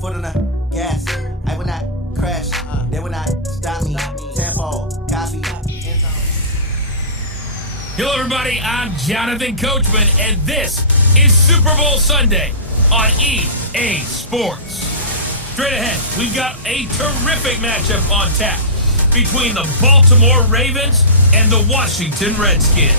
foot on the gas. I will not crash. They will not stop me. Tenfold, copy. Hello, everybody. I'm Jonathan Coachman, and this is Super Bowl Sunday on EA Sports. Straight ahead, we've got a terrific matchup on tap between the Baltimore Ravens and the Washington Redskins.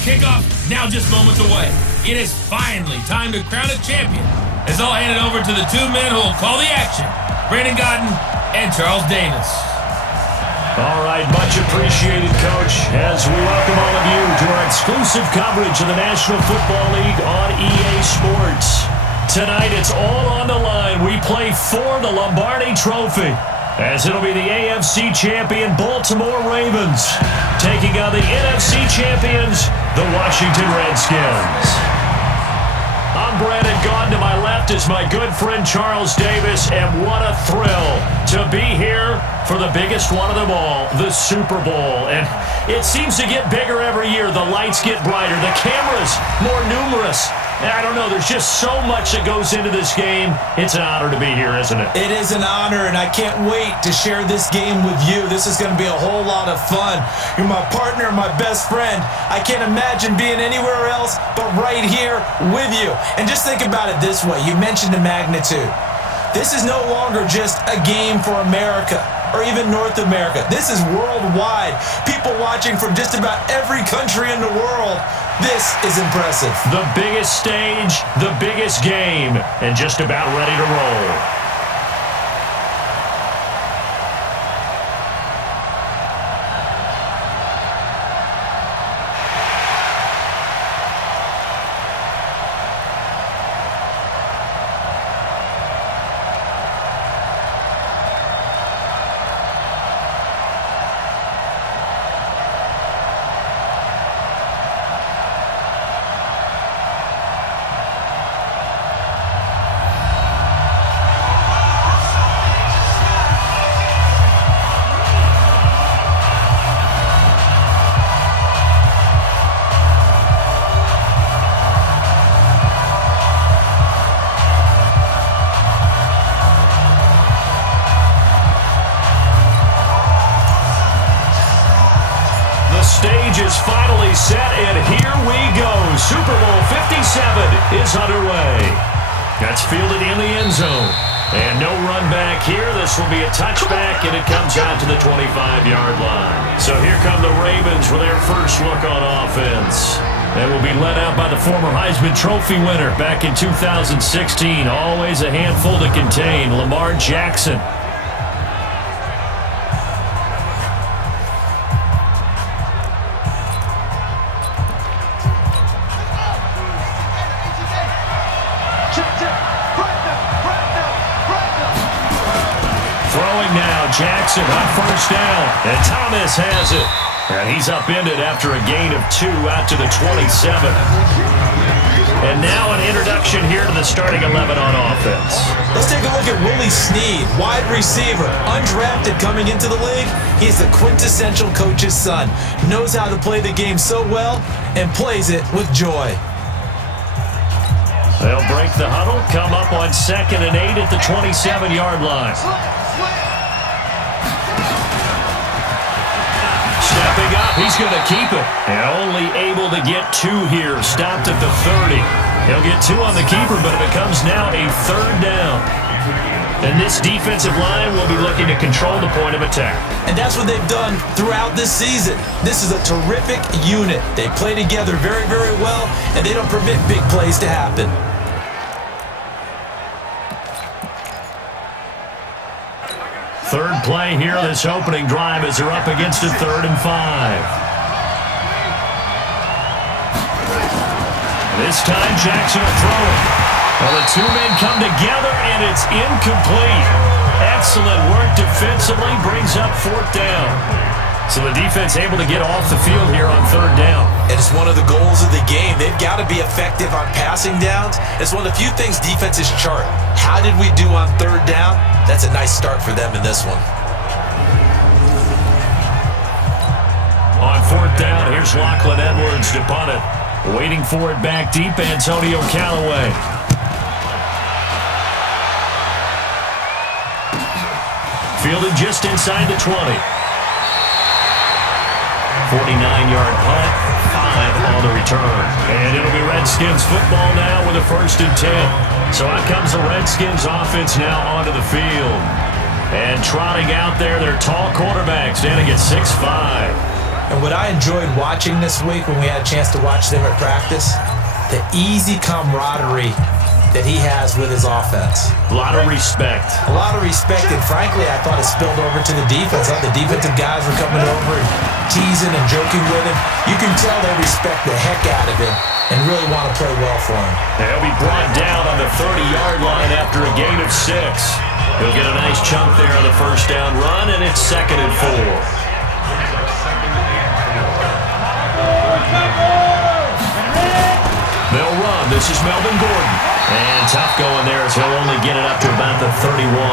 Kickoff now just moments away. It is finally time to crown a champion, as I'll hand it over to the two men who will call the action, Brandon Godden and Charles Davis. All right, much appreciated, Coach, as we welcome all of you to our exclusive coverage of the National Football League on EA Sports. Tonight, it's all on the line. We play for the Lombardi Trophy, as it'll be the AFC champion Baltimore Ravens taking on the NFC champions, the Washington Redskins. I'm Brandon Godden. To my left is my good friend Charles Davis, and what a thrill to be here for the biggest one of them all, the Super Bowl. And it seems to get bigger every year. The lights get brighter, the cameras more numerous. I don't know, there's just so much that goes into this game. It's an honor to be here, isn't it? It is an honor, and I can't wait to share this game with you. This is going to be a whole lot of fun. You're my partner, my best friend. I can't imagine being anywhere else but right here with you. And just think about it this way. You mentioned the magnitude. This is no longer just a game for America or even North America. This is worldwide. People watching from just about every country in the world. This is impressive. The biggest stage, the biggest game, and just about ready to roll. Stage is finally set, and here we go. Super Bowl 57 is underway. That's fielded in the end zone. And no run back here. This will be a touchback, and it comes out to the 25-yard line. So here come the Ravens with their first look on offense. They will be led out by the former Heisman Trophy winner back in 2016. Always a handful to contain, Lamar Jackson. Jackson on first down, and Thomas has it. And he's upended after a gain of 2 out to the 27. And now an introduction here to the starting 11 on offense. Let's take a look at Willie Snead, wide receiver, undrafted coming into the league. He's the quintessential coach's son. Knows how to play the game so well and plays it with joy. They'll break the huddle, come up on 2nd and 8 at the 27-yard line. Stepping up, he's going to keep it. And only able to get 2 here. Stopped at the 30. He'll get 2 on the keeper, but it becomes now a 3rd down. And this defensive line will be looking to control the point of attack. And that's what they've done throughout this season. This is a terrific unit. They play together very, very well, and they don't permit big plays to happen. Third play here, this opening drive, as they're up against a 3rd and 5. This time, Jackson will throw it. Well, the two men come together, and it's incomplete. Excellent work defensively, brings up 4th down. So the defense able to get off the field here on 3rd down. And it's one of the goals of the game. They've got to be effective on passing downs. It's one of the few things defenses chart. How did we do on 3rd down? That's a nice start for them in this one. On 4th down, here's Lachlan Edwards to punt it. Waiting for it back deep, Antonio Callaway. Fielded just inside the 20. 49-yard punt, 5 on the return. And it'll be Redskins football now with a 1st and 10. So out comes the Redskins offense now onto the field. And trotting out there, their tall quarterback standing at 6'5". And what I enjoyed watching this week when we had a chance to watch them at practice, the easy camaraderie that he has with his offense. A lot of respect. A lot of respect, and frankly, I thought it spilled over to the defense. The defensive guys were coming over and teasing and joking with him. You can tell they respect the heck out of him and really want to play well for him. He'll be brought down on the 30-yard line after a gain of 6. He'll get a nice chunk there on the 1st down run, and it's 2nd and 4. They'll run. This is Melvin Gordon. And tough going there as he'll only get it up to about the 31.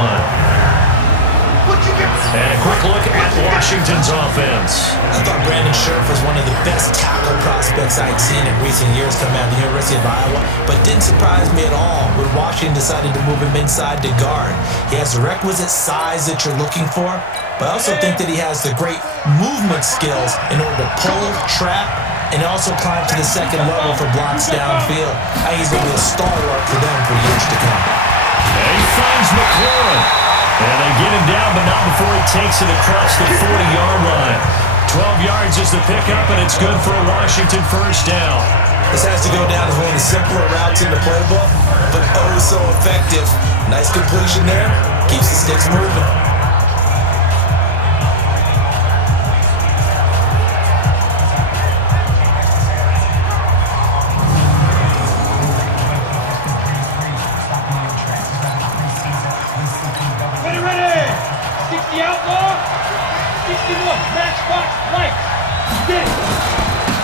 And a quick look at Washington's offense. I thought Brandon Scherf was one of the best tackle prospects I'd seen in recent years coming out of the University of Iowa, but didn't surprise me at all when Washington decided to move him inside to guard. He has the requisite size that you're looking for, but I also think that he has the great movement skills in order to pull, trap, and also climb to the 2nd level for blocks downfield. I think he's going to be a stalwart for them for years to come. And he finds McLaurin. And they get him down, but not before he takes it across the 40-yard line. 12 yards is the pickup, and it's good for a Washington 1st down. This has to go down as one of the simpler routes in the playbook, but oh so effective. Nice completion there. Keeps the sticks moving.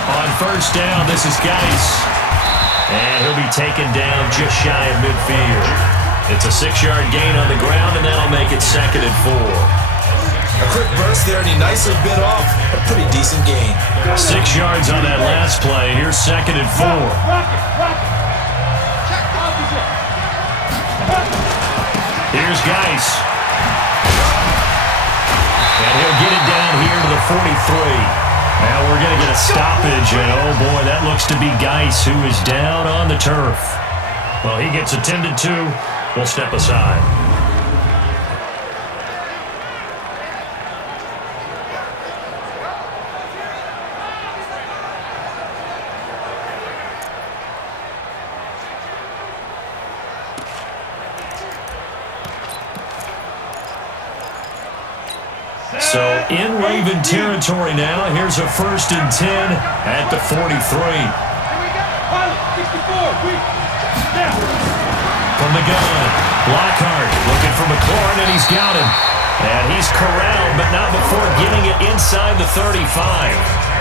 On 1st down, this is Geis. And he'll be taken down just shy of midfield. It's a 6-yard gain on the ground, and that'll make it 2nd and 4. A quick burst there, and he nicely bit off a pretty decent gain. 6 yards on that last play. Here's 2nd and 4. Here's Geis. And he'll get it down here to the 43. Now we're going to get a stoppage, and oh boy, that looks to be Geis, who is down on the turf. Well, he gets attended to. We'll step aside. So in Raven territory now. Here's a 1st and 10 at the 43. From the gun, Lockhart looking for McLaurin, and he's got him. And he's corralled, but not before getting it inside the 35.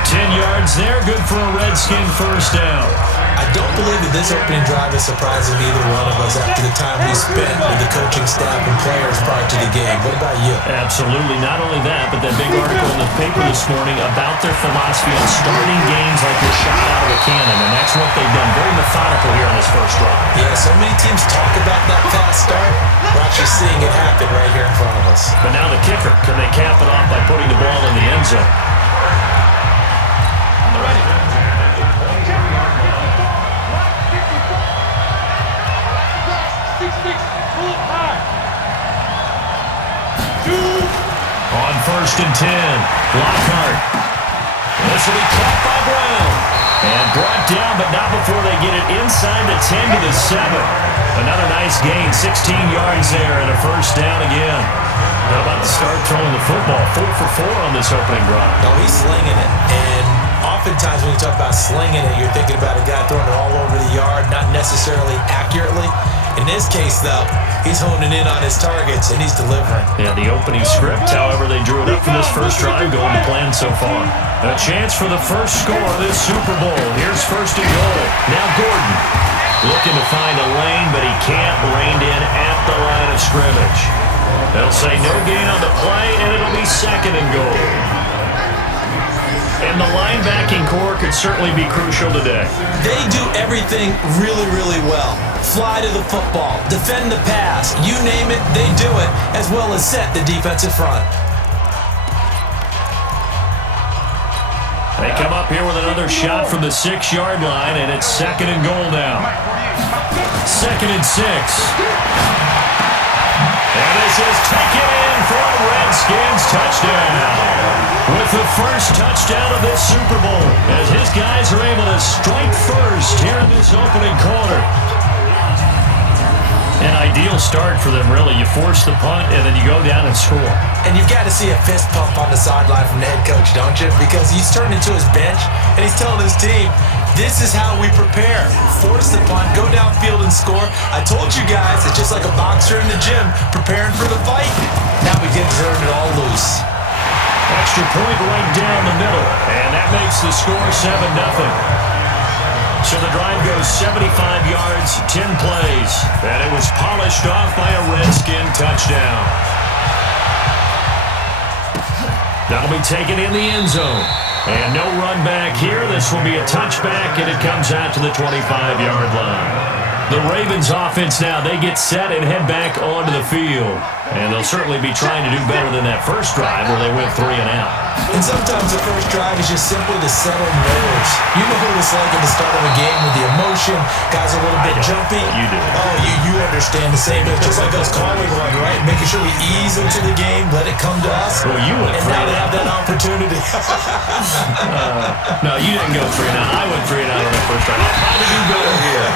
10 yards there, good for a Redskin 1st down. I don't believe that this opening drive is surprising either one of us after the time we spent with the coaching staff and players prior to the game. What about you? Absolutely. Not only that, but that big article in the paper this morning about their philosophy on starting games like you're shot out of a cannon, and that's what they've done. Very methodical here on this 1st drive. Yeah, so many teams talk about that fast start. We're actually seeing it happen right here in front of us. But now the kicker. Can they cap it off by putting the ball in the end zone? On 1st and 10, Lockhart. This will be caught by Brown. And brought down, but not before they get it inside the 10 to the 7. Another nice gain, 16 yards there, and a 1st down again. How about the start throwing the football? 4 for 4 on this opening drive. No, he's slinging it. And oftentimes when you talk about slinging it, you're thinking about a guy throwing it all over the yard, not necessarily accurately. In this case, though, he's honing in on his targets, and he's delivering. Yeah, the opening script, however, they drew it up for this 1st drive, going to plan so far. A chance for the 1st score of this Super Bowl. Here's 1st and goal. Now Gordon looking to find a lane, but he can't. Reined in at the line of scrimmage. They'll say no gain on the play, and it'll be 2nd and goal. And the linebacking core could certainly be crucial today. They do everything really, really well. Fly to the football, defend the pass, you name it, they do it, as well as set the defensive front. They come up here with another shot from the 6-yard line, and it's 2nd and goal now. 2nd and 6. And this is taken in for a Redskins touchdown. With the first touchdown of this Super Bowl, as his guys are able to strike first here in this opening quarter. An ideal start for them, really. You force the punt, and then you go down and score. And you've got to see a fist pump on the sideline from the head coach, don't you? Because he's turned into his bench, and he's telling his team, this is how we prepare. Force the punt, go downfield and score. I told you guys, it's just like a boxer in the gym preparing for the fight. Now we get to turn it all loose. Extra point right down the middle, and that makes the score 7-0. So the drive goes 75 yards, 10 plays, and it was polished off by a Redskin touchdown. That'll be taken in the end zone. And no run back here. This will be a touchback, and it comes out to the 25-yard line. The Ravens offense now, they get set and head back onto the field. And they'll certainly be trying to do better than that first drive where they went 3 and out. And sometimes the first drive is just simply to settle nerves. You know what it's like at the start of a game with the emotion. Guys are a little bit jumpy. You do. Oh, you understand the same. It's just like us calling one, right? Making sure we ease into the game, let it come to us. Well, you went and now they have that opportunity. No, you didn't go 3 and out. I went 3 and out on that first drive. I'll probably do better here.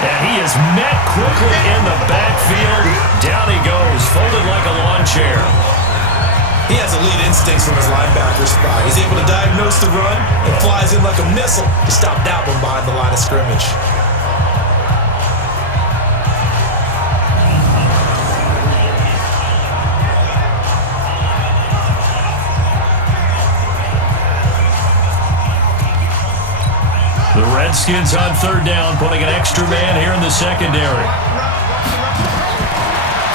And he is met quickly in the backfield. Down he goes, folded like a lawn chair. He has elite instincts from his linebacker spot. He's able to diagnose the run and flies in like a missile to stop that one behind the line of scrimmage. The Redskins on 3rd down, putting an extra man here in the secondary.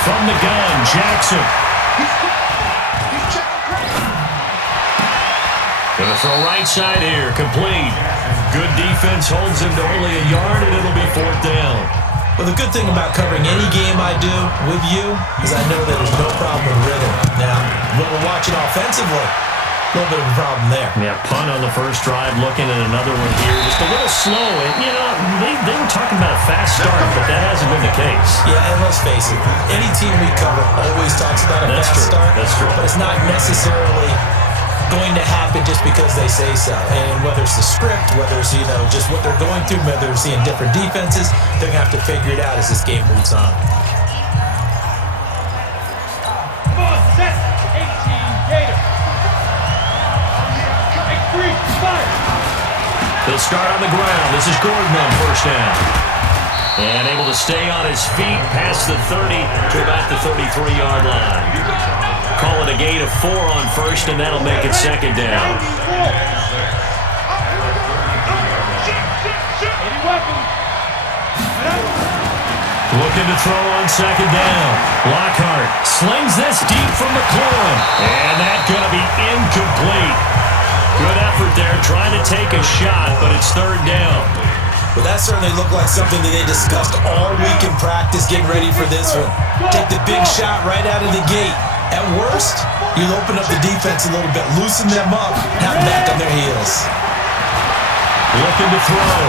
From the gun, Jackson. Going to throw right side here, complete. Good defense holds him to only a yard, and it'll be 4th down. Well, the good thing about covering any game I do with you is I know that there's no problem with rhythm. Now, when we're watching offensively, a little bit of a problem there. Yeah, punt on the first drive, looking at another one here. Just a little slow. And, you know, they were talking about a fast start, but that hasn't been the case. Yeah, and let's face it, any team we cover always talks about a fast start. That's true. But it's not necessarily going to happen just because they say so. And whether it's the script, whether it's, just what they're going through, whether they're seeing different defenses, they're going to have to figure it out as this game moves on. Come on, set. 18, Gator. They'll start on the ground. This is Gordon on 1st down. And able to stay on his feet past the 30 to about the 33-yard line. Call it a gain of 4 on 1st, and that'll make it 2nd down. Looking to throw on 2nd down. Lockhart slings this deep from McLaurin. And that's going to be incomplete. Good effort there, trying to take a shot, but it's 3rd down. Well, that certainly looked like something that they discussed all week in practice, getting ready for this one. Take the big shot right out of the gate. At worst, you'll open up the defense a little bit, loosen them up, have them back on their heels. Looking to throw.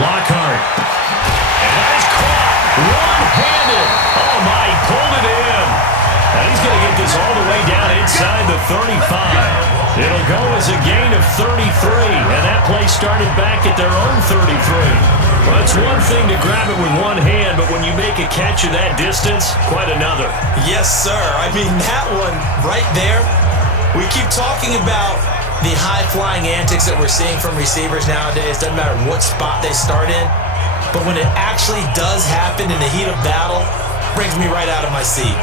Lockhart. And that is caught. One-handed. Oh, my, he pulled it in. And he's going to get this all the way down inside the 35. It'll go as a gain of 33, and that play started back at their own 33. Well, it's one thing to grab it with one hand, but when you make a catch of that distance, quite another. Yes, sir. I mean, that one right there, we keep talking about the high-flying antics that we're seeing from receivers nowadays. Doesn't matter what spot they start in, but when it actually does happen in the heat of battle, it brings me right out of my seat.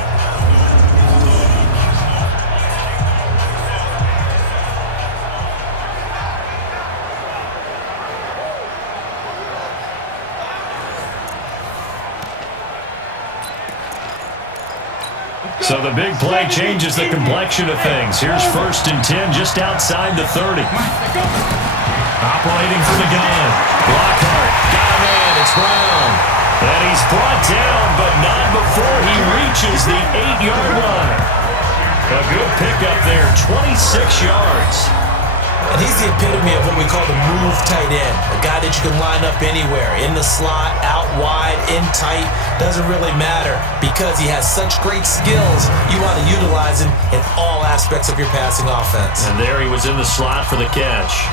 So the big play changes the complexion of things. Here's 1st and 10 just outside the 30. Operating from the gun. Lockhart. Got a man. It's Brown. And he's brought down, but not before he reaches the 8-yard line. A good pickup there, 26 yards. And he's the epitome of what we call the move tight end. A guy that you can line up anywhere. In the slot, out wide, in tight. Doesn't really matter because he has such great skills. You want to utilize him in all aspects of your passing offense. And there he was in the slot for the catch.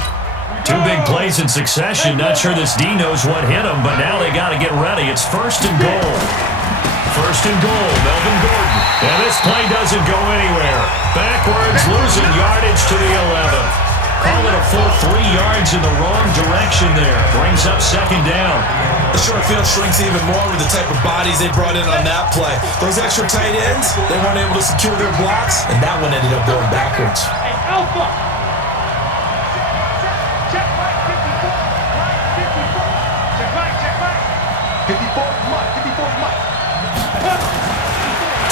2 big plays in succession. Not sure this D knows what hit him, but now they got to get ready. It's 1st and goal. 1st and goal, Melvin Gordon. And this play doesn't go anywhere. Backwards, losing yardage to the 11. Call it a full 3 yards in the wrong direction there. Brings up 2nd down. The short field shrinks even more with the type of bodies they brought in on that play. Those extra tight ends, they weren't able to secure their blocks, and that one ended up going backwards. Hey, Alpha. Check right, 54. Right, 54. Check right. 54, Mike. 54, Mike.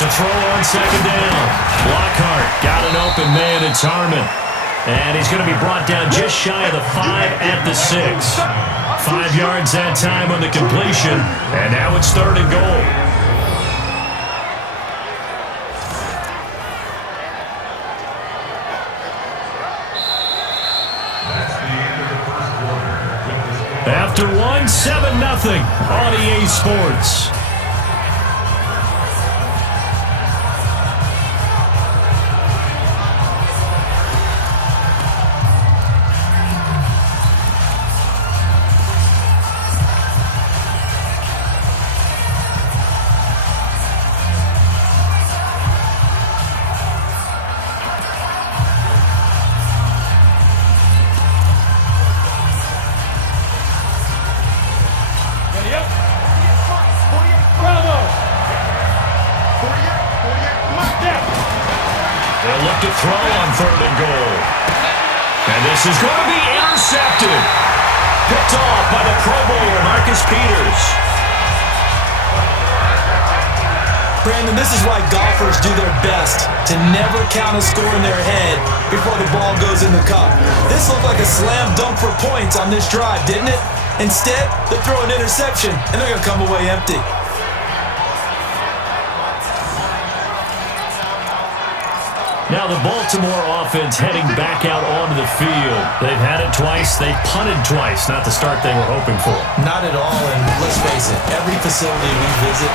To throw on 2nd down. Lockhart got an open man. It's Harmon. And he's going to be brought down just shy of the 5 at the 6. 5 yards that time on the completion. And now it's 3rd and goal. After 1, 7-0 on EA Sports. They'll look to throw on 3rd and goal. And this is going to be intercepted. Picked off by the Pro Bowler, Marcus Peters. Brandon, this is why golfers do their best to never count a score in their head before the ball goes in the cup. This looked like a slam dunk for points on this drive, didn't it? Instead, they throw an interception, and they're going to come away empty. Now the Baltimore offense heading back out onto the field. They've had it twice. They punted twice. Not the start they were hoping for. Not at all, and let's face it, every facility we visit,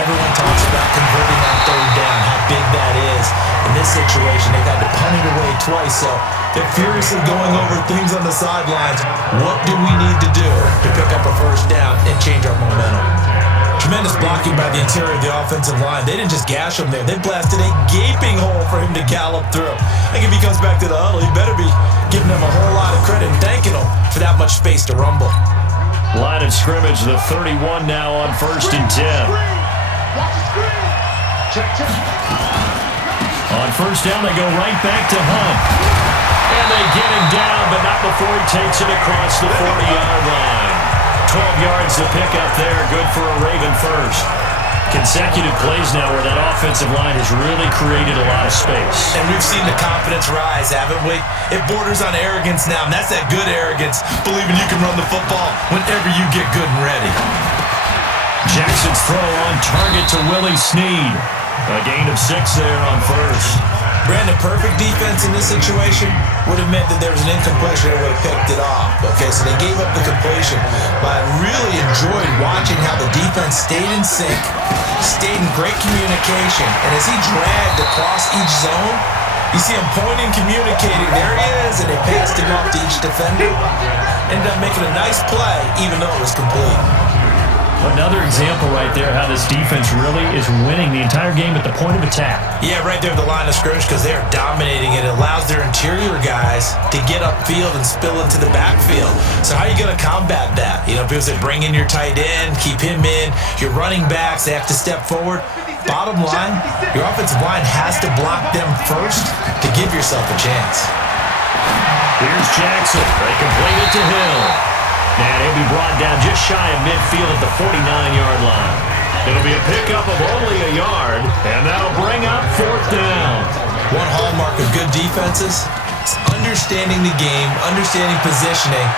everyone talks about converting on 3rd down, how big that is. In this situation, they've had to punt it away twice, so they're furiously going over things on the sidelines. What do we need to do to pick up a 1st down and change our momentum? Tremendous blocking by the interior of the offensive line. They didn't just gash him there. They blasted a gaping hole for him to gallop through. I think if he comes back to the huddle, he better be giving them a whole lot of credit and thanking them for that much space to rumble. Line of scrimmage, the 31 now on 1st and 10. Watch the screen. Check. On 1st down, they go right back to Hunt. And they get him down, but not before he takes it across the 40-yard line. 12 yards to pick up there. Good for a Raven first. Consecutive plays now where that offensive line has really created a lot of space. And we've seen the confidence rise, haven't we? It borders on arrogance now, and that's that good arrogance, believing you can run the football whenever you get good and ready. Jackson's throw on target to Willie Snead. A gain of 6 there on 1st. Brandon, perfect defense in this situation would have meant that there was an incompletion that would have picked it off. Okay, so they gave up the completion. But I really enjoyed watching how the defense stayed in sync, stayed in great communication. And as he dragged across each zone, you see him pointing, communicating. There he is, and they passed him off to each defender. Ended up making a nice play, even though it was complete. Another example right there how this defense really is winning the entire game at the point of attack. Yeah, right there at the line of scrimmage because they are dominating it. It allows their interior guys to get upfield and spill into the backfield. So how are you going to combat that? You know, people say bring in your tight end, keep him in. Your running backs, they have to step forward. Bottom line, your offensive line has to block them first to give yourself a chance. Here's Jackson. They complete it to Hill. And he'll be brought down just shy of midfield at the 49-yard line. It'll be a pickup of only a yard, and that'll bring up 4th down. One hallmark of good defenses is understanding the game, understanding positioning,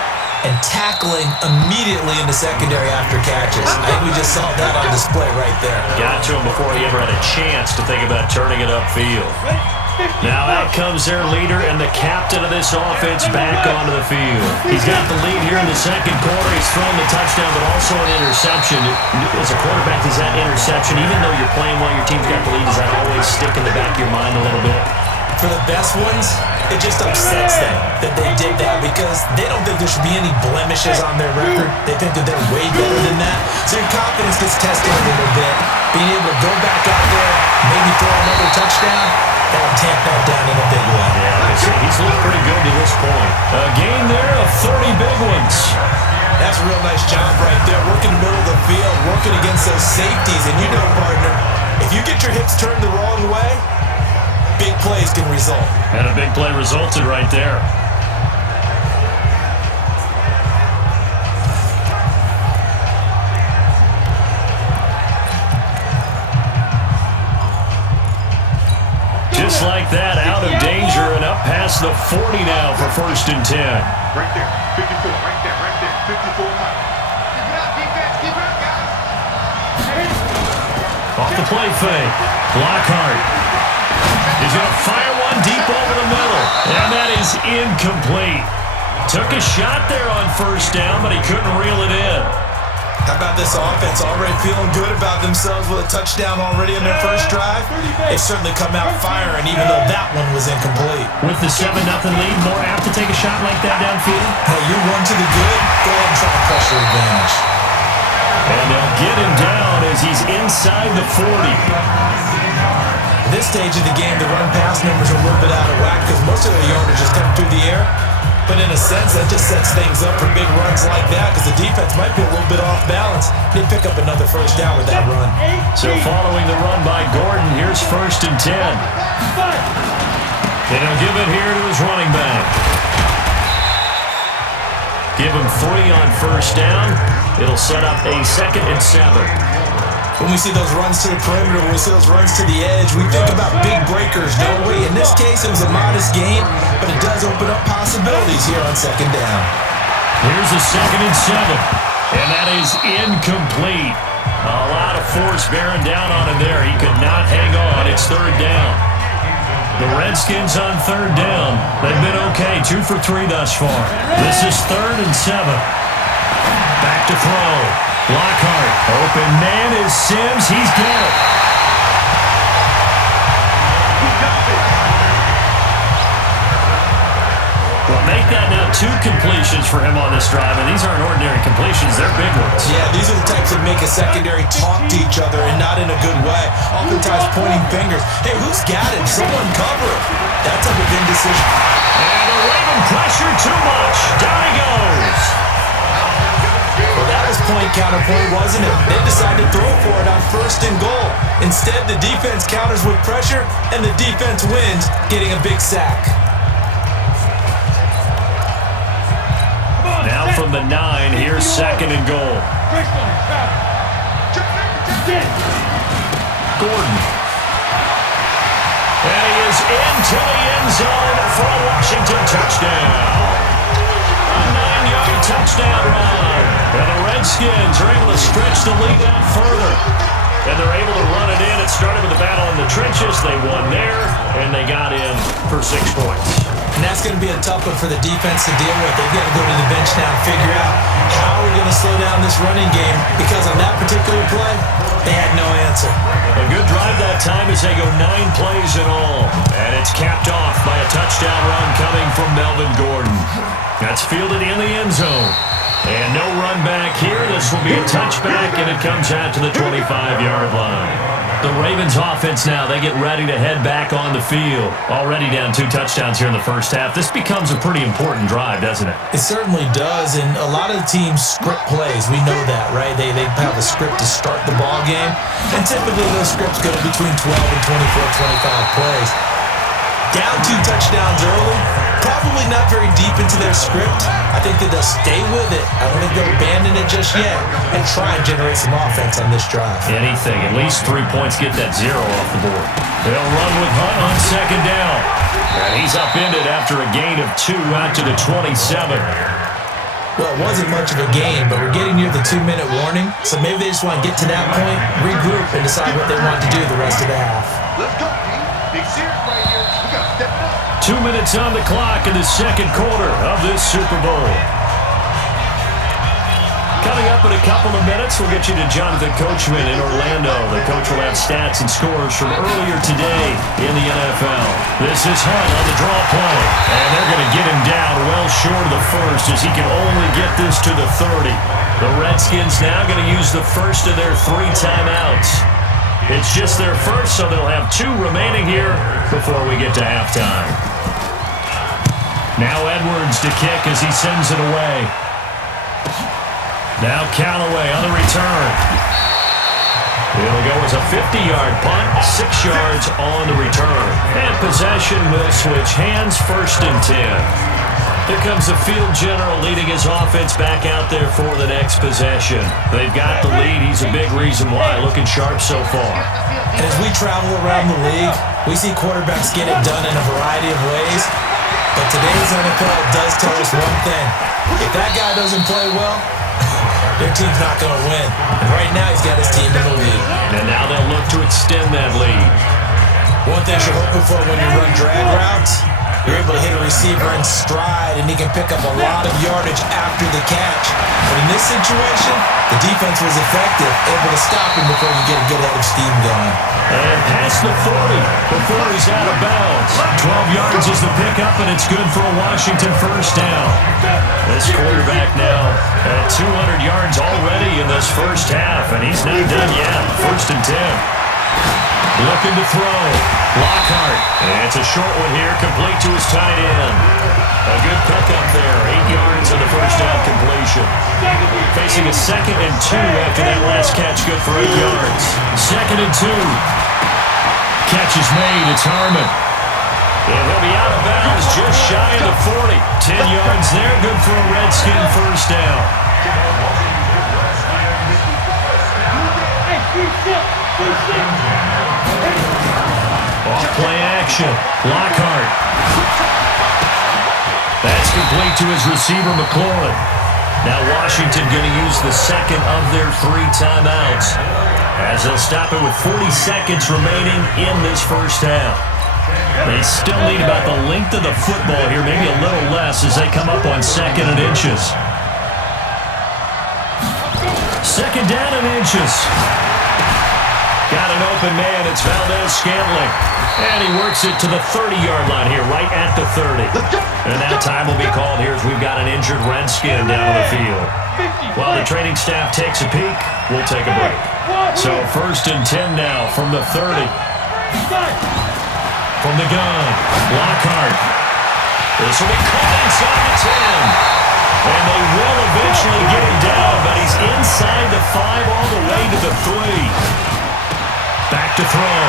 and tackling immediately in the secondary after catches. I think we just saw that on display right there. Got to him before he ever had a chance to think about turning it upfield. Now out comes their leader and the captain of this offense back onto the field. He's got the lead here in the second quarter. He's thrown the touchdown, but also an interception. As a quarterback, is that interception, even though you're playing while your team's got the lead, does that always stick in the back of your mind a little bit? For the best ones, it just upsets them that they did that because they don't think there should be any blemishes on their record. They think that they're way better than that. So your confidence gets tested a little bit. Being able to go back out there, maybe throw another touchdown, that'll tamp that down in a big way. Yeah, like I said, he's looked pretty good to this point. A gain there of 30 big ones. That's a real nice job right there, working the middle of the field, working against those safeties. And you know, partner, if you get your hips turned the wrong way, big plays can result. And a big play resulted right there. Just like that, out of danger and up past the 40 now for 1st and 10. Right there, 54, right there, 54 miles. Keep it up, defense, keep it up, guys. Off the play fake. Lockhart. He's going to fire one deep over the middle. And that is incomplete. Took a shot there on 1st down, but he couldn't reel it in. How about this offense already feeling good about themselves with a touchdown already in their first drive? They've certainly come out firing, even though that one was incomplete. With the 7-0 lead, more apt to take a shot like that downfield? Hey, you run to the good, go ahead and try to pressure advantage. And they'll get him down as he's inside the 40. At this stage of the game, the run-pass numbers are a little bit out of whack because most of the yardage is coming through the air. But in a sense, that just sets things up for big runs like that because the defense might be a little bit off balance. They pick up another 1st down with that run. So following the run by Gordon, here's 1st and 10. And he'll give it here to his running back. Give him 3 on 1st down. It'll set up a 2nd and 7. When we see those runs to the perimeter, when we see those runs to the edge, we think about big breakers, don't we? In this case, it was a modest gain, but it does open up possibilities here on 2nd down. Here's a 2nd and 7. And that is incomplete. A lot of force bearing down on him there. He could not hang on. It's 3rd down. The Redskins on 3rd down. They've been okay, 2 for 3 thus far. This is 3rd and 7. Back to throw. Lockhart. Open man is Sims. He's got it. Well, make that now 2 completions for him on this drive, and these aren't ordinary completions. They're big ones. Yeah, these are the types that make a secondary talk to each other and not in a good way. Oftentimes pointing fingers. Hey, who's got it? Someone cover it. That type of indecision. And the Raven pressure too much. Down he goes. Well, that was point-counterpoint, wasn't it? They decided to throw for it on 1st and goal. Instead, the defense counters with pressure, and the defense wins, getting a big sack. Now from the 9, here's 2nd and goal. Gordon. And he is into the end zone for a Washington touchdown. A 9-yard touchdown run. And the Redskins are able to stretch the lead out further. And they're able to run it in. It started with a battle in the trenches. They won there, and they got in for 6 points. And that's going to be a tough one for the defense to deal with. They've got to go to the bench now and figure out how we're going to slow down this running game because on that particular play, they had no answer. A good drive that time as they go 9 plays in all. And it's capped off by a touchdown run coming from Melvin Gordon. That's fielded in the end zone. And no run back here. This will be a touchback, and it comes out to the 25-yard line. The Ravens offense now, they get ready to head back on the field. Already down 2 touchdowns here in the first half. This becomes a pretty important drive, doesn't it? It certainly does, and a lot of the teams script plays. We know that, right? They have a script to start the ball game, and typically those scripts go between 12 and 24, 25 plays. Down 2 touchdowns early, Probably not very deep into their script. I think that they'll stay with it. I don't think they'll abandon it just yet and try and generate some offense on this drive. Anything. At least 3 points, get that 0 off the board. They'll run with Hunt on second down. And he's upended after a gain of 2 out to the 27. Well, it wasn't much of a gain, but we're getting near the 2-minute warning, so maybe they just want to get to that point, regroup, and decide what they want to do the rest of the half. Let's go, team. Big series right here. We got to step it up. 2 minutes on the clock in the second quarter of this Super Bowl. Coming up in a couple of minutes, we'll get you to Jonathan Coachman in Orlando. The coach will have stats and scores from earlier today in the NFL. This is Hunt on the draw play, and they're going to get him down well short of the first as he can only get this to the 30. The Redskins now going to use the first of their 3 timeouts. It's just their first, so they'll have 2 remaining here before we get to halftime. Now Edwards to kick as he sends it away. Now Callaway on the return. It'll go as a 50-yard punt, 6 yards on the return. And possession will switch hands, 1st and 10. Here comes the field general leading his offense back out there for the next possession. They've got the lead. He's a big reason why, looking sharp so far. And as we travel around the league, we see quarterbacks get it done in a variety of ways. But today's NFL does tell us one thing. If that guy doesn't play well, their team's not going to win. And right now, he's got his team in the lead. And now they'll look to extend that lead. One thing you're hoping for when you run drag routes, you're able to hit a receiver in stride, and he can pick up a lot of yardage after the catch. But in this situation, the defense was effective, able to stop him before you get a good head of steam going. And past the 40 before he's out of bounds. 12 yards is the pickup, and it's good for a Washington first down. This quarterback now at 200 yards already in this first half, and he's not done yet. 1st and 10. Looking to throw. Lockhart. And it's a short one here, complete to his tight end. A good pickup there. 8 yards on the first down completion. Facing a 2nd and 2 after that last catch, good for 8 yards. 2nd and 2. Catch is made. It's Harmon. And he'll be out of bounds just shy of the 40. 10 yards there, good for a Redskin first down. Off play action. Lockhart. That's complete to his receiver, McLaurin. Now Washington going to use the 2nd of their 3 timeouts as they'll stop it with 40 seconds remaining in this first half. They still need about the length of the football here, maybe a little less as they come up on 2nd and inches. 2nd down and inches. Got an open man. It's Valdez-Scantling. And he works it to the 30-yard line here, right at the 30. And that time will be called here as we've got an injured Redskin down on the field. While the training staff takes a peek, we'll take a break. So 1st and 10 now from the 30. From the gun, Lockhart. This will be caught inside the 10. And they will eventually get him down, but he's inside the 5 all the way to the 3. Back to throw.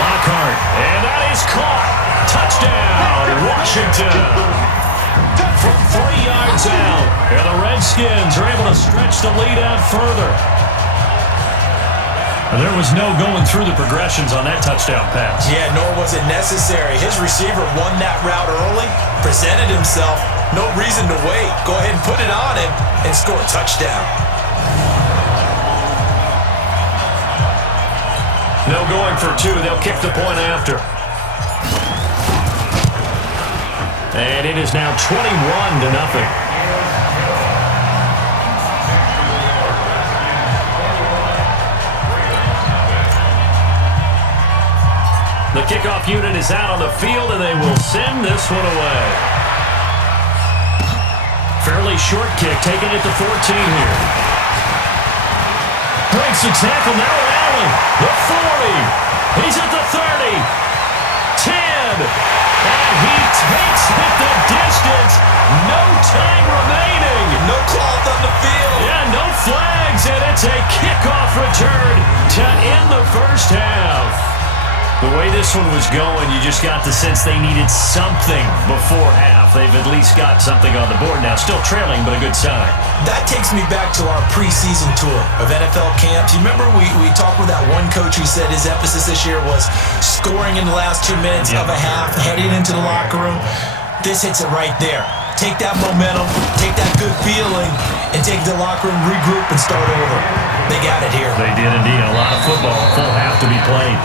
Lockhart. And that is caught. Touchdown, Washington. From 3 yards out. And the Redskins are able to stretch the lead out further. There was no going through the progressions on that touchdown pass. Yeah, nor was it necessary. His receiver won that route early, presented himself. No reason to wait. Go ahead and put it on him and score a touchdown. No going for 2. They'll kick the point after. And it is now 21-0. The kickoff unit is out on the field, and they will send this one away. Fairly short kick, taking it to 14 here. Breaks the tackle, now Allen. The 40. He's at the 30. 10. And he takes it the distance. No time remaining. No cloth on the field. Yeah, no flags, and it's a kickoff return to end the first half. The way this one was going, you just got the sense they needed something before half. They've at least got something on the board now. Still trailing, but a good sign. That takes me back to our preseason tour of NFL camps. You remember we talked with that one coach who said his emphasis this year was scoring in the last 2 minutes of a half, heading into the locker room. This hits it right there. Take that momentum, take that good feeling, and take the locker room, regroup, and start over. They got it here. They did indeed. A lot of football, full half to be played.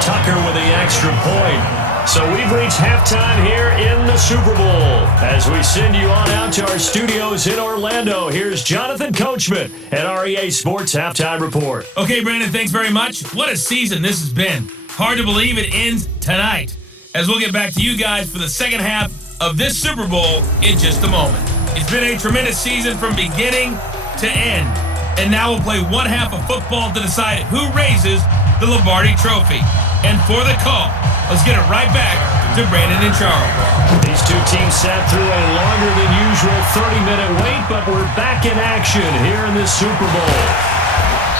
Tucker with the extra point. So we've reached halftime here in the Super Bowl. As we send you on out to our studios in Orlando, here's Jonathan Coachman at REA Sports Halftime Report. Okay, Brandon, thanks very much. What a season this has been. Hard to believe it ends tonight. As we'll get back to you guys for the second half of this Super Bowl in just a moment. It's been a tremendous season from beginning to end. And now we'll play one half of football to decide who raises the Lombardi Trophy. And for the call, let's get it right back to Brandon and Charles. These two teams sat through a longer than usual 30-minute wait, but we're back in action here in this Super Bowl.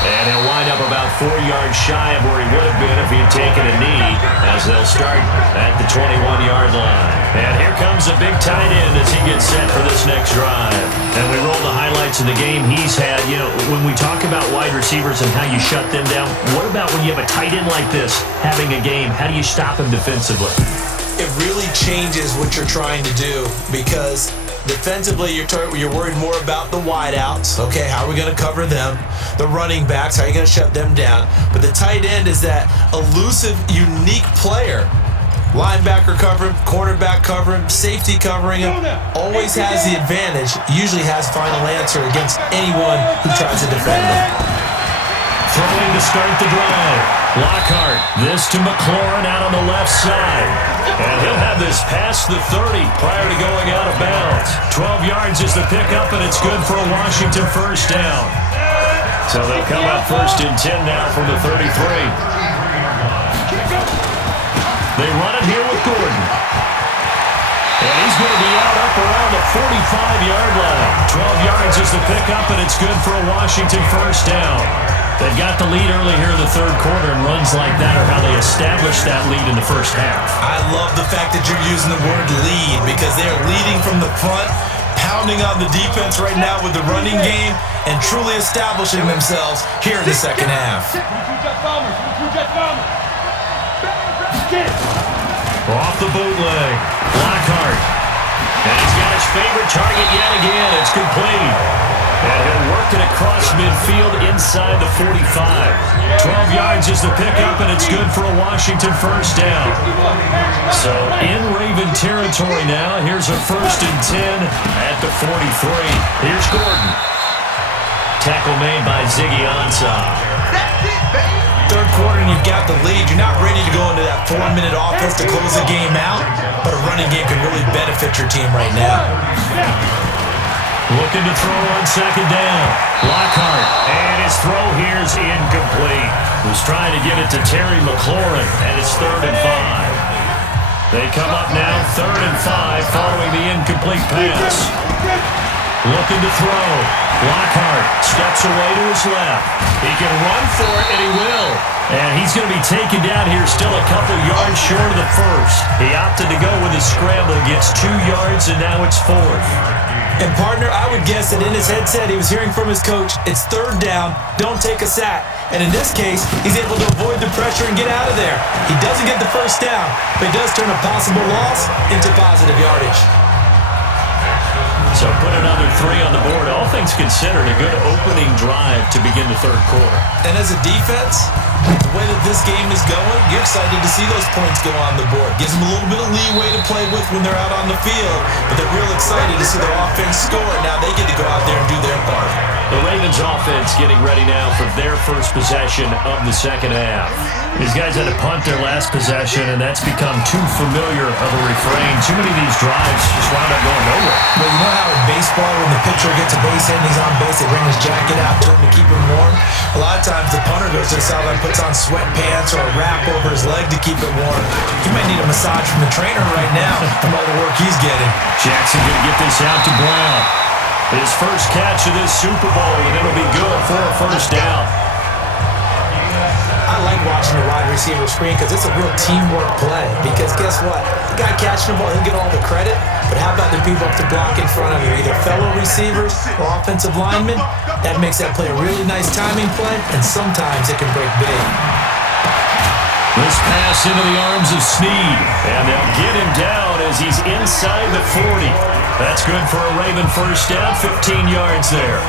And he'll wind up about 4 yards shy of where he would have been if he had taken a knee, as they'll start at the 21-yard line. And here comes a big tight end as he gets set for this next drive. And we roll the highlights of the game he's had. You know, when we talk about wide receivers and how you shut them down, what about when you have a tight end like this having a game? How do you stop him defensively? It really changes what you're trying to do because defensively, you're worried more about the wideouts. Okay, how are we going to cover them? The running backs, how are you going to shut them down? But the tight end is that elusive, unique player. Linebacker cover him, cornerback cover him, safety covering him. Always has the advantage. Usually has final answer against anyone who tries to defend him. Throwing to start the drive. Lockhart, this to McLaurin out on the left side. And he'll have this past the 30 prior to going out of bounds. 12 yards is the pickup, and it's good for a Washington first down. So they'll come up first and 10 now from the 33. They run it here with Gordon. And he's going to be out up around the 45-yard line. 12 yards is the pickup, and it's good for a Washington first down. They've got the lead early here in the third quarter, and runs like that are how they established that lead in the first half. I love the fact that you're using the word lead because they are leading from the front, pounding on the defense right now with the running game, and truly establishing themselves here in the second half. Off the bootleg, Lockhart. And he's got his favorite target yet again. It's complete. And he'll work it across midfield inside the 45. 12 yards is the pickup, and it's good for a Washington first down. So in Raven territory now, here's a first and 10 at the 43. Here's Gordon. Tackle made by Ziggy Ansah. Third quarter and you've got the lead. You're not ready to go into that 4-minute offense to close the game out, but a running game can really benefit your team right now. Looking to throw on second down. Lockhart, and his throw here is incomplete. Was trying to get it to Terry McLaurin, and it's 3rd and 5. They come up now 3rd and 5 following the incomplete pass. Looking to throw. Lockhart steps away to his left. He can run for it, and he will. And he's going to be taken down here still a couple yards short of the first. He opted to go with his scramble, gets 2 yards, and now it's 4th. And partner, I would guess that in his headset he was hearing from his coach, it's 3rd down, don't take a sack. And in this case, he's able to avoid the pressure and get out of there. He doesn't get the first down, but he does turn a possible loss into positive yardage. So put another 3 on the board. All things considered, a good opening drive to begin the third quarter. And as a defense, the way that this game is going, you're excited to see those points go on the board. Gives them a little bit of leeway to play with when they're out on the field, but they're real excited to see their offense score. Now they get to go out there and do their part. The Ravens offense getting ready now for their first possession of the second half. These guys had to punt their last possession, and that's become too familiar of a refrain. Too many of these drives just wound up going nowhere. Well, you know how in baseball, when the pitcher gets a base hit and he's on base, they bring his jacket out to him to keep him warm? A lot of times the punter goes to the sideline, puts on sweatpants or a wrap over his leg to keep it warm. He might need a massage from the trainer right now from all the work he's getting. Jackson going to get this out to Brown. His first catch of this Super Bowl, and it'll be good for a first down. I like watching the wide receiver screen because it's a real teamwork play. Because guess what? The guy catching the ball, he'll get all the credit. But how about the people up to block in front of you, either fellow receivers or offensive linemen? That makes that play a really nice timing play, and sometimes it can break big. This pass into the arms of Snead, and they'll get him down as he's inside the 40. That's good for a Raven first down, 15 yards there.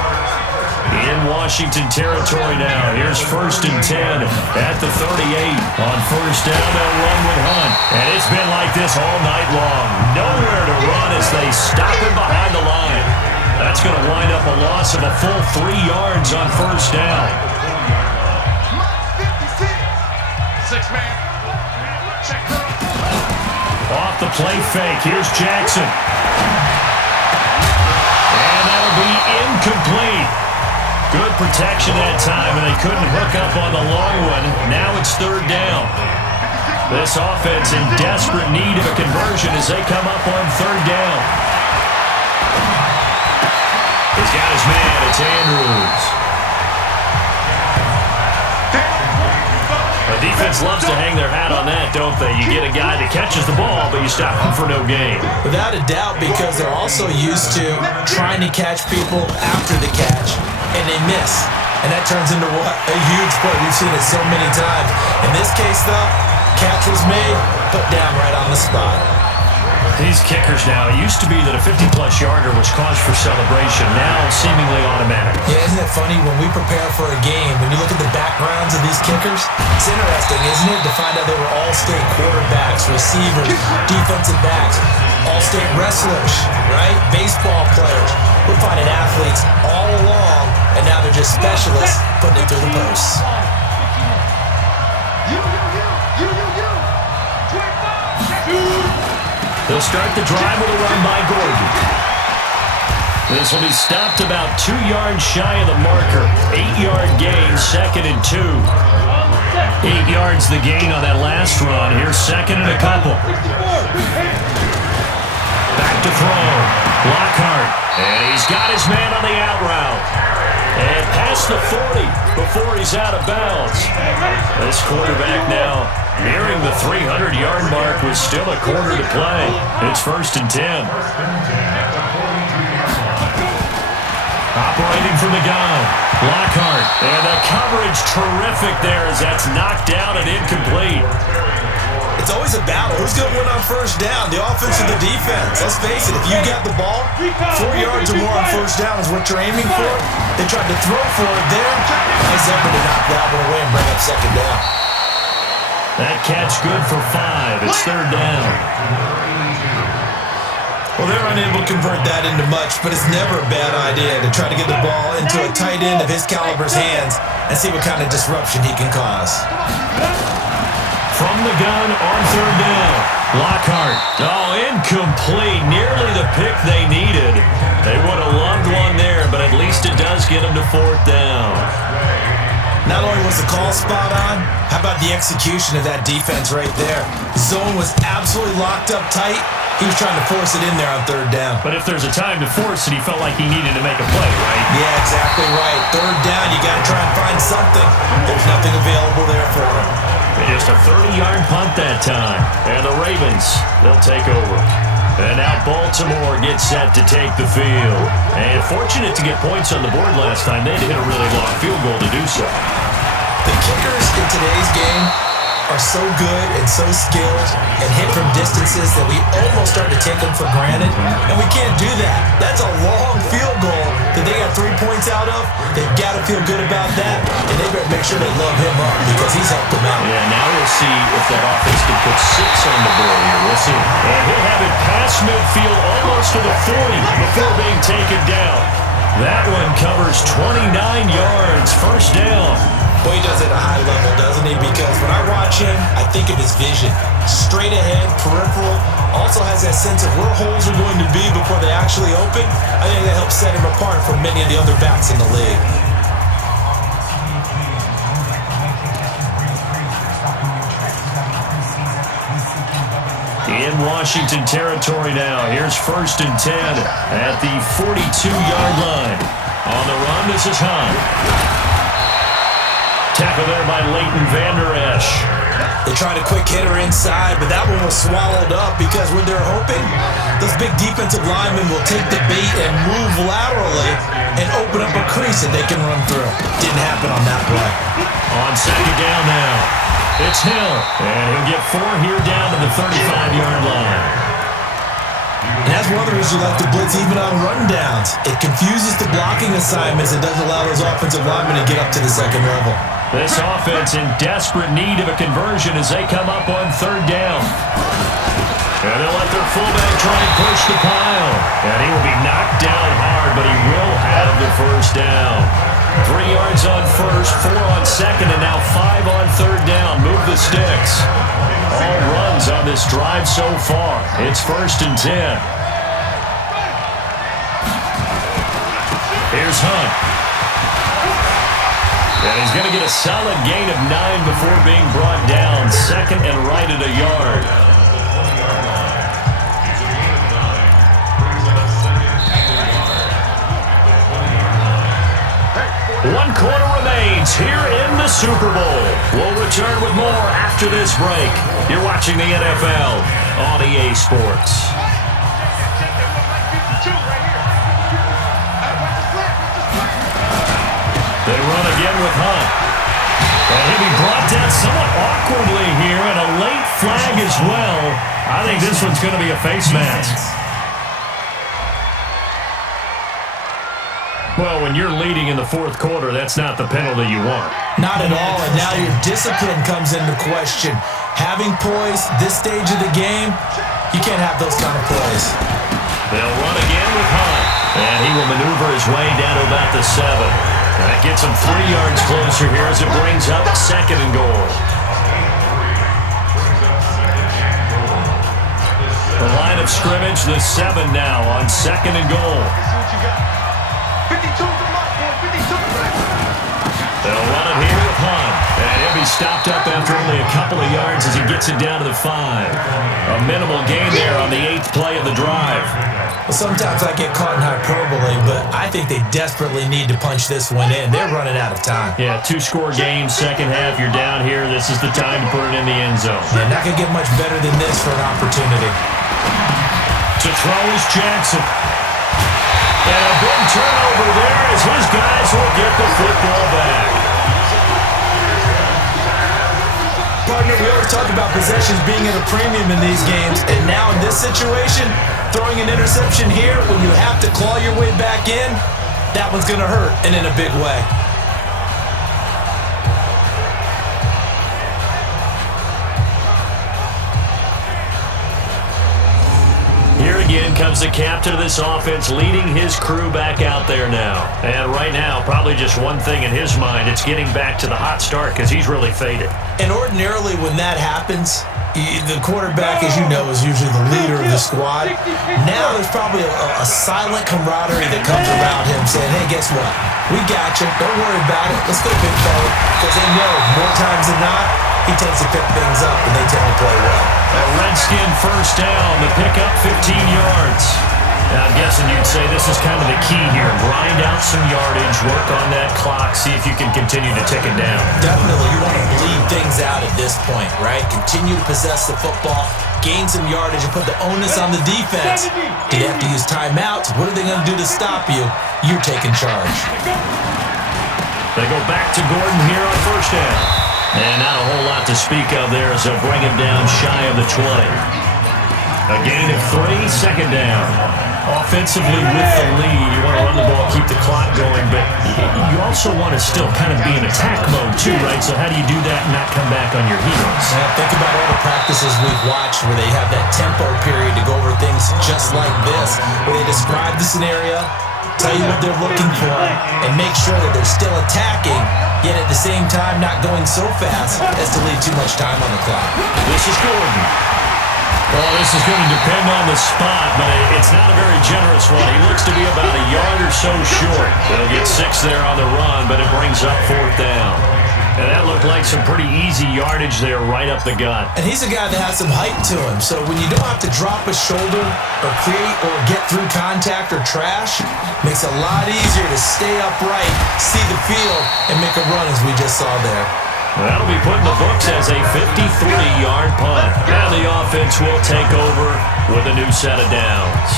In Washington territory now. Here's 1st and 10 at the 38. On first down, they'll run with Hunt. And it's been like this all night long. Nowhere to run as they stop him behind the line. That's going to wind up a loss of a full 3 yards on first down. 6-man. Check. Off the play fake. Here's Jackson. And that'll be incomplete. Good protection that time, and they couldn't hook up on the long one. Now it's 3rd down. This offense in desperate need of a conversion as they come up on 3rd down. He's got his man. It's Andrews. The defense loves to hang their hat on that, don't they? You get a guy that catches the ball, but you stop him for no gain. Without a doubt, because they're also used to trying to catch people after the catch, and they miss. And that turns into what? A huge play. We've seen it so many times. In this case, though, catch was made, put down right on the spot. These kickers now, it used to be that a 50-plus yarder was cause for celebration. Now, seemingly automatic. Yeah, isn't it funny when we prepare for a game, when you look at the backgrounds of these kickers, it's interesting, isn't it, to find out they were all-state quarterbacks, receivers, defensive backs, all-state wrestlers, right? Baseball players. We're finding athletes all along, and now they're just specialists putting it through the posts. They'll start the drive with a run by Gordon. This will be stopped about 2 yards shy of the marker. 8-yard gain, 2nd and 2. 8 yards the gain on that last run. Here's 2nd and a couple. Back to throw. Lockhart. And he's got his man on the out route. And past the 40 before he's out of bounds. This quarterback now nearing the 300-yard mark with still a quarter to play. It's 1st and 10. Operating from the gun. Lockhart. And the coverage terrific there as that's knocked down and incomplete. It's always a battle. Who's going to win on first down? The offense or the defense? Let's face it, if you got the ball, 4 yards or more on first down is what you're aiming for. They tried to throw for it there. Nice effort to knock that one away and bring up 2nd down. That catch good for 5. It's 3rd down. Well, they're unable to convert that into much, but it's never a bad idea to try to get the ball into a tight end of his caliber's hands and see what kind of disruption he can cause. From the gun on 3rd down. Lockhart. Oh, incomplete. Nearly the pick they needed. They would have loved one there, but at least it does get them to 4th down. Not only was the call spot on, how about the execution of that defense right there? Zone was absolutely locked up tight. He was trying to force it in there on 3rd down. But if there's a time to force it, he felt like he needed to make a play, right? Yeah, exactly right. 3rd down, you got to try and find something. There's nothing available there for him. Just a 30-yard punt that time. And the Ravens, they'll take over. And now Baltimore gets set to take the field. And fortunate to get points on the board last time. They had to hit a really long field goal to do so. The kickers in today's game are so good and so skilled and hit from distances that we almost start to take them for granted. And we can't do that. That's a long field goal that they got 3 points out of. They've got to feel good about that. And they better make sure they love him up because he's helped them out. Yeah, now we'll see if that offense can put 6 on the board here. We'll see. And he'll have it past midfield almost to the 40 before being taken down. That one covers 29 yards. First down. Boy, he does it at a high level, doesn't he? Because when I watch him, I think of his vision. Straight ahead, peripheral. Also has that sense of where holes are going to be before they actually open. I think that helps set him apart from many of the other backs in the league. In Washington territory now. Here's 1st and 10 at the 42-yard line. On the run, this is Hunt. tackle there by Leighton Vander Esch. They tried a quick hitter inside, but that one was swallowed up because what they're hoping, those big defensive linemen will take the bait and move laterally and open up a crease that they can run through. Didn't happen on that play. On second down now, it's Hill, and he'll get 4 here down to the 35-yard line. And that's one of the reasons you like to blitz even on rundowns. It confuses the blocking assignments and doesn't allow those offensive linemen to get up to the second level. This offense in desperate need of a conversion as they come up on third down. And they'll let their fullback try and push the pile. And he will be knocked down hard, but he will have the first down. 3 yards on first, 4 on second, and now 5 on third down. Move the sticks. All runs on this drive so far. It's 1st and 10. Here's Hunt. And he's going to get a solid gain of 9 before being brought down. Second and right at a yard. One quarter remains here in the Super Bowl. We'll return with more after this break. You're watching the NFL on EA Sports. They run again with Hunt. And he'll be brought down somewhat awkwardly here, and a late flag as well. I think this one's going to be a face mask. Well, when you're leading in the 4th quarter, that's not the penalty you want. Not at all, and now your discipline comes into question. Having poise this stage of the game, you can't have those kind of plays. They'll run again with Hunt, and he will maneuver his way down to about the 7. That gets him 3 yards closer here as it brings up 2nd and goal. The line of scrimmage, the 7 now on 2nd and goal. They'll run it here with Hunt, and he'll be stopped up after only a couple of yards as he gets it down to the 5. A minimal gain there on the 8th play of the drive. Well, sometimes I get caught in hyperbole, but I think they desperately need to punch this one in. They're running out of time. Yeah, 2-score game, second half, you're down here. This is the time to put it in the end zone. Yeah, not going to get much better than this for an opportunity. To throw is Jackson. And a big turnover there as his guys will get the football back. Partner, we always talk about possessions being at a premium in these games, and now in this situation, throwing an interception here when you have to claw your way back in, that one's going to hurt, and in a big way. Here again comes the captain of this offense leading his crew back out there now. And right now, probably just one thing in his mind, it's getting back to the hot start because he's really faded. And ordinarily when that happens, the quarterback, as you know, is usually the leader of the squad. Now there's probably a silent camaraderie that comes around him saying, hey, guess what? We got you. Don't worry about it. Let's go, big fella. Because they know more times than not, he tends to pick things up and they tend to play well. A Redskin first down, the pickup 15 yards. Now, I'm guessing you'd say this is kind of the key here. Grind out some yardage, work on that clock, see if you can continue to tick it down. Definitely. You want to bleed things out at this point, right? Continue to possess the football, gain some yardage, and put the onus on the defense. Do you have to use timeouts? What are they going to do to stop you? You're taking charge. They go back to Gordon here on first down. And not a whole lot to speak of there as they'll bring him down shy of the 20. A gain of 3, second down. Offensively with the lead, you want to run the ball, keep the clock going, but you also want to still kind of be in attack mode too, right? So how do you do that and not come back on your heels? Think about all the practices we've watched where they have that tempo period to go over things just like this, where they describe the scenario, tell you what they're looking for, and make sure that they're still attacking, yet at the same time not going so fast as to leave too much time on the clock. This is Gordon. Well, this is going to depend on the spot, but it's not a very generous one. He looks to be about a yard or so short. They'll get 6 there on the run, but it brings up 4th down. And that looked like some pretty easy yardage there right up the gut. And he's a guy that has some height to him, so when you don't have to drop a shoulder or create or get through contact or trash, makes it a lot easier to stay upright, see the field, and make a run as we just saw there. Well, that'll be put in the books as a 53-yard punt. Now the offense will take over with a new set of downs.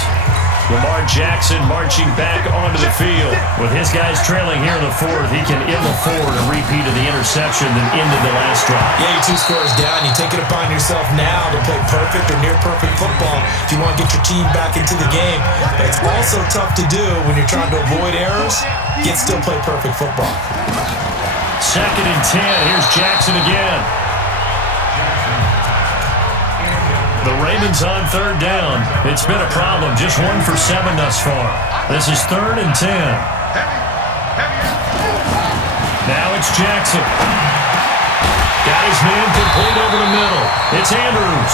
Lamar Jackson marching back onto the field. With his guys trailing here in the fourth, he can in the forward a repeat of the interception that ended the last drive. Yeah, you're 2 scores down. You take it upon yourself now to play perfect or near-perfect football if you want to get your team back into the game. But it's also tough to do when you're trying to avoid errors, yet still play perfect football. 2nd and 10. Here's Jackson again. The Ravens on 3rd down. It's been a problem. Just 1 for 7 thus far. This is 3rd and 10. Now it's Jackson. Got his man complete over the middle. It's Andrews.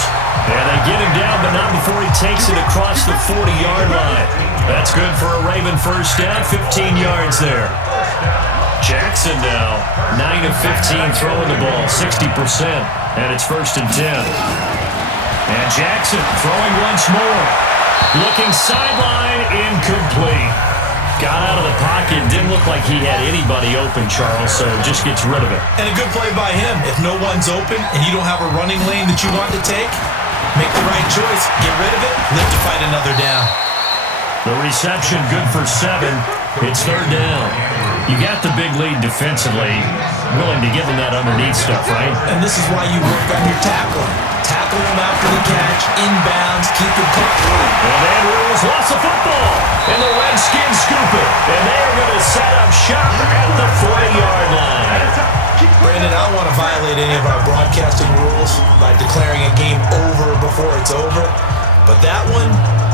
And they get him down, but not before he takes it across the 40-yard line. That's good for a Raven first down. 15 yards there. Jackson now, 9 of 15 throwing the ball, 60%. And it's 1st and 10. And Jackson throwing once more. Looking sideline, incomplete. Got out of the pocket. Didn't look like he had anybody open, Charles, so just gets rid of it. And a good play by him. If no one's open and you don't have a running lane that you want to take, make the right choice. Get rid of it. Live to fight another down. The reception good for 7. It's 3rd down. You got the big lead defensively. Willing to give them that underneath stuff, right? And this is why you work on your tackling. Tackle them after the catch, inbounds, keep them caught. And Andrews lost the football. And the Redskins scoop it. And they are going to set up shop at the 40-yard line. Brandon, I don't want to violate any of our broadcasting rules by declaring a game over before it's over. But that one,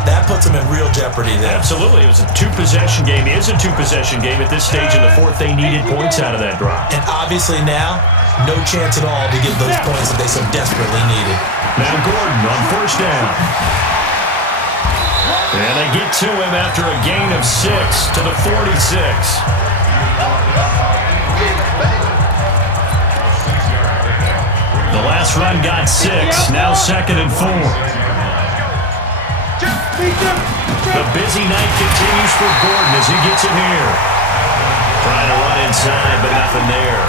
that puts them in real jeopardy there. Absolutely. It was a 2-possession game. It is a 2-possession game. At this stage in the fourth, they needed points out of that drive. And obviously now, no chance at all to get those points that they so desperately needed. Now Gordon on 1st down. And they get to him after a gain of 6 to the 46. The last run got 6. Now 2nd and 4. The busy night continues for Gordon as he gets it here. Trying to run inside, but nothing there.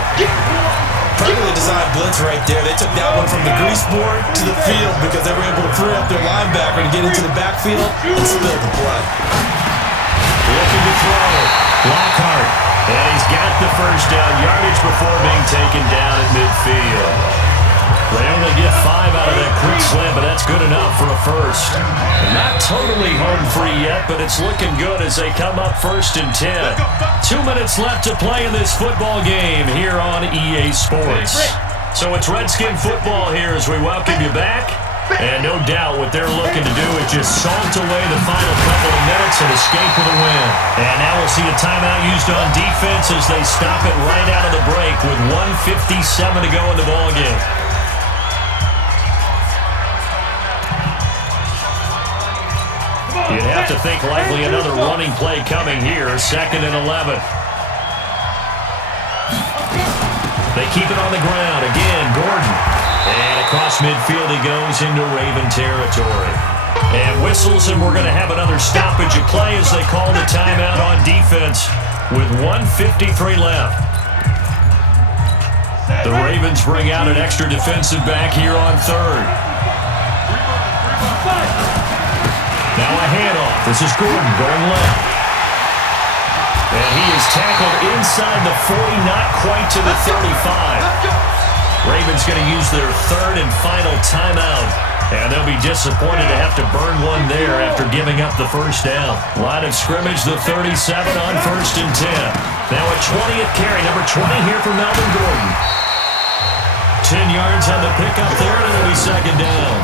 Perfectly designed blitz right there. They took that one from the grease board to the field because they were able to free up their linebacker to get into the backfield and spill the play. Looking to throw. Lockhart. And he's got the first down yardage before being taken down at midfield. They only get 5 out of that quick slant, but that's good enough for a first. Not totally home free yet, but it's looking good as they come up 1st and 10. 2 minutes left to play in this football game here on EA Sports. So it's Redskin football here as we welcome you back. And no doubt what they're looking to do is just salt away the final couple of minutes and escape with a win. And now we'll see a timeout used on defense as they stop it right out of the break with 1:57 to go in the ballgame. You'd have to think likely another running play coming here. 2nd and 11. They keep it on the ground. Again, Gordon. And across midfield he goes into Raven territory. And whistles, and we're going to have another stoppage of play as they call the timeout on defense with 1:53 left. The Ravens bring out an extra defensive back here on 3rd. Now a handoff. This is Gordon going left. And he is tackled inside the 40, not quite to the 35. Ravens going to use their 3rd and final timeout. And they'll be disappointed to have to burn one there after giving up the first down. Line of scrimmage, the 37 on 1st and 10. Now a 20th carry, number 20 here for Melvin Gordon. 10 yards on the pickup there, and it'll be 2nd down.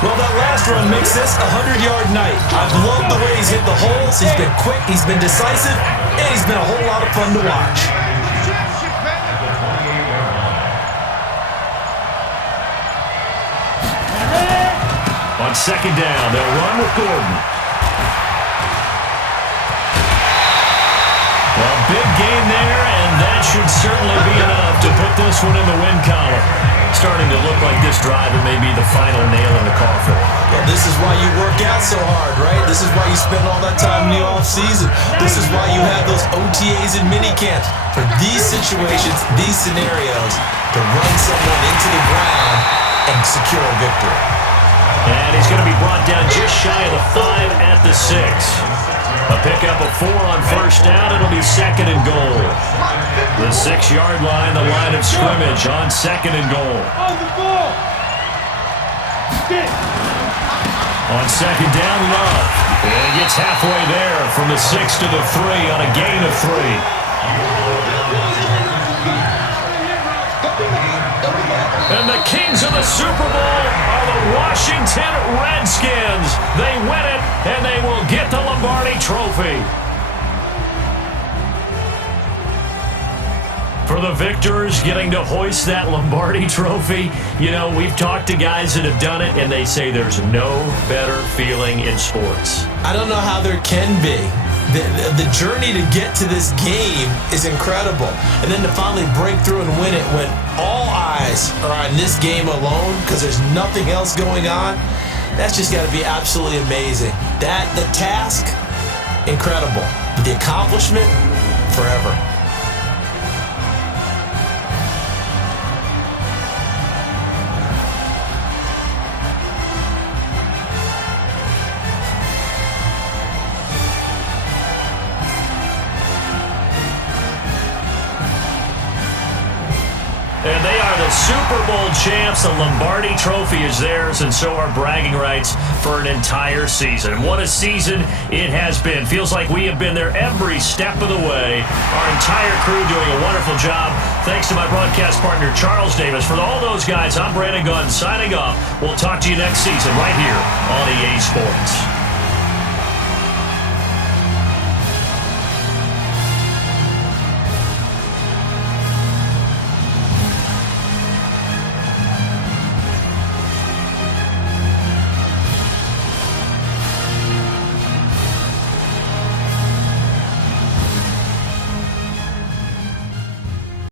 Well, that last run makes this a 100-yard night. I've loved the way he's hit the holes. He's been quick, he's been decisive, and he's been a whole lot of fun to watch. On 2nd down, they'll run with Gordon. Well, big game there, and that That should certainly be enough to put this one in the win column. Starting to look like this drive may be the final nail in the coffin. Well, this is why you work out so hard, right? This is why you spend all that time in the offseason. This is why you have those OTAs and minicamps. For these situations, these scenarios, to run someone into the ground and secure a victory. And he's going to be brought down just shy of the 5 at the 6. A pickup of 4 on first down. It'll be 2nd and goal. The 6-yard line, the line of scrimmage on 2nd and goal. On 2nd down, Love. And gets halfway there from the 6 to the 3 on a gain of 3. And the kings of the Super Bowl are the Washington Redskins. They win it, and they will get the Lombardi Trophy. For the victors getting to hoist that Lombardi Trophy, you know, we've talked to guys that have done it, and they say there's no better feeling in sports. I don't know how there can be. The journey to get to this game is incredible. And then to finally break through and win it when all eyes are on this game alone because there's nothing else going on, that's just got to be absolutely amazing. The task, incredible. But the accomplishment, forever. And they are the Super Bowl champs. The Lombardi Trophy is theirs, and so are bragging rights for an entire season. What a season it has been. Feels like we have been there every step of the way. Our entire crew doing a wonderful job. Thanks to my broadcast partner, Charles Davis. For all those guys, I'm Brandon Gunn signing off. We'll talk to you next season right here on EA Sports.